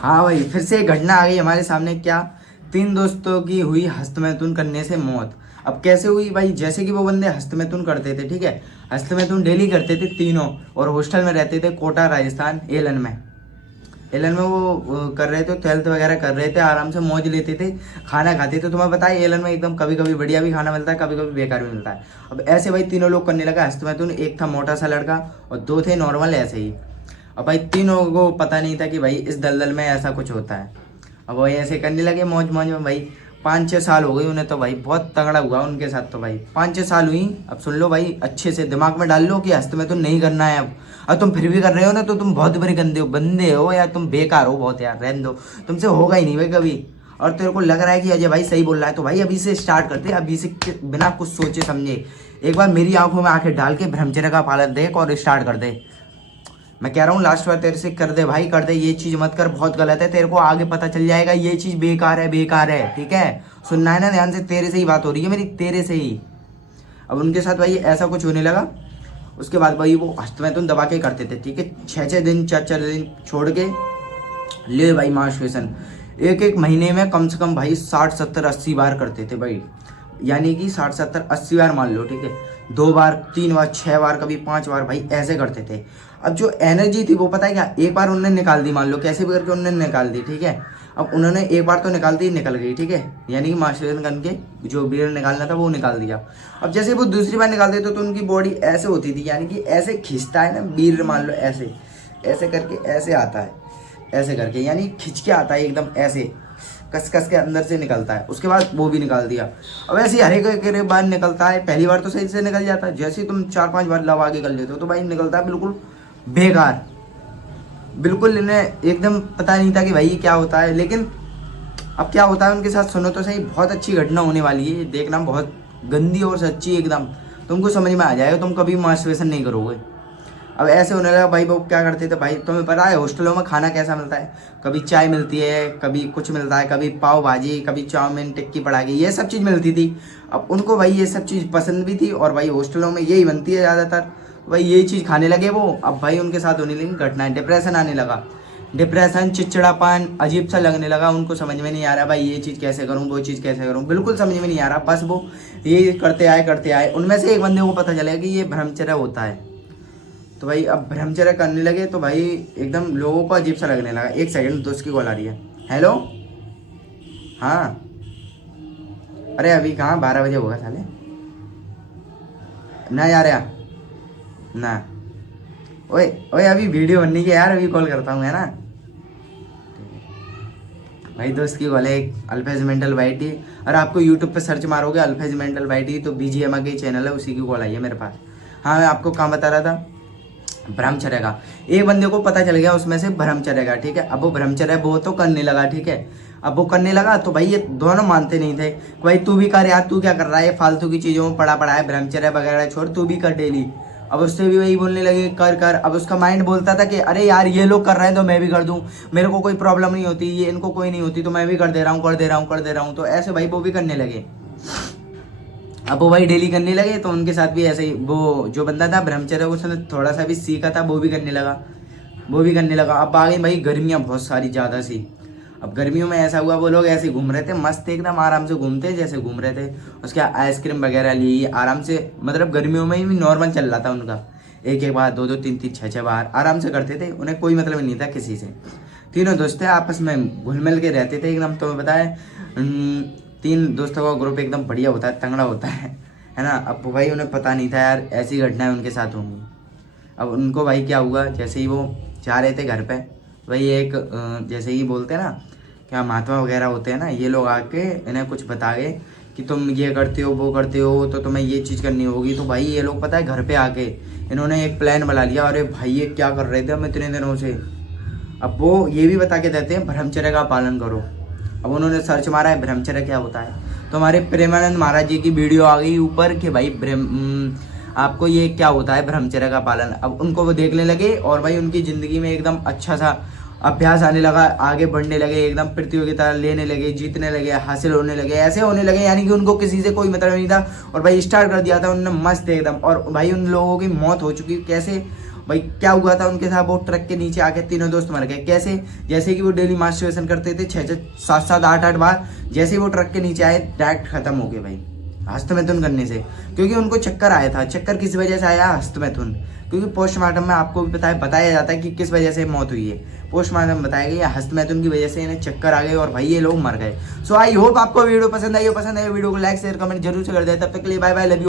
हाँ भाई, फिर से एक घटना आ गई हमारे सामने। क्या? 3 दोस्तों की हुई हस्तमैथुन करने से मौत। अब कैसे हुई भाई? जैसे कि वो बंदे हस्तमैथुन करते थे, ठीक है, हस्तमैथुन डेली करते थे तीनों, और हॉस्टल में रहते थे कोटा राजस्थान, एलन में। एलन में वो कर रहे थे, 12th वगैरह कर रहे थे, आराम से मौज लेते थे, खाना खाते थे। तुम्हें पता है एलन में एकदम कभी कभी बढ़िया भी खाना मिलता है, कभी कभी बेकार भी मिलता है। अब ऐसे भाई तीनों लोग करने लगा हस्तमैथुन। एक था मोटा सा लड़का और 2 थे नॉर्मल ऐसे ही। अब भाई तीनों को पता नहीं था कि भाई इस दलदल में ऐसा कुछ होता है। अब वो ऐसे करने लगे मौज मौज में भाई। 5-6 साल हो गई उन्हें तो भाई, बहुत तगड़ा हुआ उनके साथ तो भाई। 5-6 साल हुई। अब सुन लो भाई, अच्छे से दिमाग में डाल लो कि हस्त में तो नहीं करना है अब। और तुम फिर भी कर रहे हो ना, तो तुम बहुत बड़े गंदे हो, बंदे हो यार, तुम बेकार हो बहुत यार, रहने दो, तुमसे होगा ही नहीं भाई कभी। और तेरे को लग रहा है कि अजय भाई सही बोल रहा है, तो भाई अभी से स्टार्ट करते, अभी से बिना कुछ सोचे समझे। एक बार मेरी आंखों में आंखें डाल के ब्रह्मचर्य का पालन देख और स्टार्ट कर दे। मैं कह रहा हूँ लास्ट बार तेरे से, कर दे भाई कर दे, ये चीज मत कर, बहुत गलत है। तेरे को आगे पता चल जाएगा ये चीज बेकार है, बेकार है, ठीक है। सुनना है ना ध्यान से, तेरे से ही बात हो रही है मेरी, तेरे से ही। अब उनके साथ भाई ऐसा कुछ होने लगा। उसके बाद भाई वो हस्तमैथुन दबा के करते थे, ठीक है, 6-6 दिन 4-4 दिन छोड़ के ले भाई मास्टरबेशन। एक एक महीने में कम से कम भाई 60-70-80 बार करते थे भाई। यानी कि 60-70-80 बार मान लो, ठीक है, 2 बार 3 बार 6 बार कभी 5 बार भाई ऐसे करते थे। अब जो एनर्जी थी वो पता है क्या, एक बार उन्होंने निकाल दी, मान लो कैसे भी करके उन्होंने निकाल दी, ठीक है। अब उन्होंने एक बार तो निकाल दी, निकल गई, ठीक है, यानी कि मास्टरबेशन करके जो बीयर निकालना था वो निकाल दिया। अब जैसे वो दूसरी बार निकालते तो उनकी बॉडी ऐसे होती थी, यानी कि ऐसे खींचता है ना बीर, मान लो ऐसे ऐसे करके ऐसे आता है, ऐसे करके यानी खिंच के आता है एकदम ऐसे, कस कस के अंदर से निकलता है। उसके बाद वो भी निकाल दिया। अब ऐसे ही हर एक बार निकलता है। पहली बार तो सही से निकल जाता है, जैसे ही तुम 4-5 बार लव आगे कर लेते हो तो भाई निकलता है बिल्कुल बेकार। बिल्कुल इन्हें एकदम पता नहीं था कि भाई ये क्या होता है। लेकिन अब क्या होता है उनके साथ, सुनो तो सही, बहुत अच्छी घटना होने वाली है, देखना, बहुत गंदी और सच्ची एकदम, तुमको समझ में आ जाएगा, तुम कभी मास्टरबेशन नहीं करोगे। अब ऐसे होने लगा भाई। वो क्या करते थे भाई, तुम्हें पता है हॉस्टलों में खाना कैसा मिलता है? कभी चाय मिलती है, कभी कुछ मिलता है, कभी पाव भाजी, कभी चाउमीन, टिक्की पड़ागी, ये सब चीज़ मिलती थी। अब उनको भाई ये सब चीज़ पसंद भी थी, और भाई हॉस्टलों में यही बनती है ज़्यादातर, भाई यही चीज़ खाने लगे वो। अब भाई उनके साथ होने लगी घटनाएं, डिप्रेशन आने लगा, डिप्रेशन, चिड़चिड़ापन, अजीब सा लगने लगा। उनको समझ में नहीं आ रहा भाई ये चीज़ कैसे करूँ, वो चीज़ कैसे करूँ, बिल्कुल समझ में नहीं आ रहा। बस वो ये करते आए। उनमें से एक बंदे को पता चलेगा कि ये ब्रह्मचर्य होता है। तो भाई अब ब्रह्मचर्य करने लगे तो भाई एकदम लोगों को अजीब सा लगने लगा। एक सेकंड, दोस्त की कॉल आ रही है। हेलो, हाँ, अरे अभी कहाँ, 12 बजे होगा साले, ना यार यार, ना, ओए ओए अभी वीडियो बननी है यार, अभी कॉल करता हूँ, है ना। भाई दोस्त की कॉल है, अल्फेज मेंटल वाइटी। और आपको यूट्यूब पे सर्च मारोगे अल्फेज मेंटल वाइटी तो बीजीएमआई का चैनल है, उसी की कॉल आई है मेरे पास। हाँ, मैं आपको कहाँ बता रहा था, ब्रह्मचर्य का। एक बंदे को पता चल गया उसमें से ब्रह्मचर्य का, ठीक है। अब वो ब्रह्मचर्य वो तो करने लगा, ठीक है। अब वो करने लगा तो भाई ये दोनों मानते नहीं थे कि भाई तू भी कर यार, तू क्या कर रहा है, फालतू की चीजों में पड़ा पड़ा है, ब्रह्मचर्य वगैरह छोड़, तू भी कर डेली। अब उससे भी वही बोलने लगे कर कर। अब उसका माइंड बोलता था कि अरे यार ये लोग कर रहे हैं तो मैं भी कर दूं, मेरे को कोई प्रॉब्लम नहीं होती, ये इनको कोई नहीं होती, तो मैं भी कर दे रहा हूँ, कर दे रहा हूँ, कर दे रहा हूँ। तो ऐसे भाई वो भी करने लगे। अब वो भाई डेली करने लगे तो उनके साथ भी ऐसे ही, वो जो बंदा था ब्रह्मचर्य उसने थोड़ा सा भी सीखा था, वो भी करने लगा, वो भी करने लगा। अब आ गई भाई गर्मियाँ बहुत सारी ज़्यादा सी। अब गर्मियों में ऐसा हुआ, वो लोग ऐसे घूम रहे थे मस्त एकदम आराम से, घूमते जैसे घूम रहे थे। उसके आइसक्रीम वगैरह ली आराम से, मतलब गर्मियों में भी नॉर्मल चल रहा था उनका, एक एक बार, 2-2 3-3 6-6 बार आराम से करते थे। उन्हें कोई मतलब नहीं था किसी से। तीनों दोस्त थे, आपस में घुल मिल के रहते थे एकदम। तो बताए 3 दोस्तों का ग्रुप एकदम बढ़िया होता है, तंगड़ा होता है ना। अब भाई उन्हें पता नहीं था यार ऐसी घटनाएं उनके साथ होंगी। अब उनको भाई क्या हुआ, जैसे ही वो जा रहे थे घर पे, भाई एक जैसे ही बोलते हैं ना, क्या महात्मा वगैरह होते हैं ना, ये लोग आके इन्हें कुछ बता गए कि तुम ये करते हो वो करते हो तो तुम्हें ये चीज़ करनी होगी। तो भाई ये लोग पता है घर पे आके इन्होंने एक प्लान बना लिया। अरे भाई ये क्या कर रहे थे हम इतने दिनों से। अब वो ये भी बता के देते हैं ब्रह्मचर्य का पालन करो। अब उन्होंने सर्च मारा है ब्रह्मचर्य क्या होता है, तो हमारे प्रेमानंद महाराज जी की वीडियो आ गई ऊपर कि भाई आपको ये क्या होता है ब्रह्मचर्य का पालन। अब उनको वो देखने लगे और भाई उनकी ज़िंदगी में एकदम अच्छा सा अभ्यास आने लगा, आगे बढ़ने लगे, एकदम प्रतियोगिता लेने लगे, जीतने लगे, हासिल होने लगे, ऐसे होने लगे, यानी कि उनको किसी से कोई मतलब नहीं था। और भाई स्टार्ट कर दिया था उन्होंने मस्त एकदम। और भाई उन लोगों की मौत हो चुकी कैसे, भाई क्या हुआ था उनके साथ, वो ट्रक के नीचे आके तीनों दोस्त मर गए। कैसे? जैसे कि वो डेली मास्टरबेशन करते थे 6-7, 8-8 बार, जैसे ही वो ट्रक के नीचे आए डायरेक्ट खत्म हो गए भाई हस्तमैथुन करने से। क्योंकि उनको चक्कर आया था। चक्कर किस वजह से आया? हस्तमैथुन। क्योंकि पोस्टमार्टम में आपको भी पता है, बताया जाता है कि किस वजह से मौत हुई है। पोस्टमार्टम में बताया गया हस्तमैथुन की वजह से इन्हें चक्कर आ गए और भाई ये लोग मर गए। सो आई होप आपको वीडियो पसंद आई हो। पसंद आई वीडियो को लाइक शेयर कमेंट जरूर से कर दे। तब तक के लिए बाय बाय, लव यू।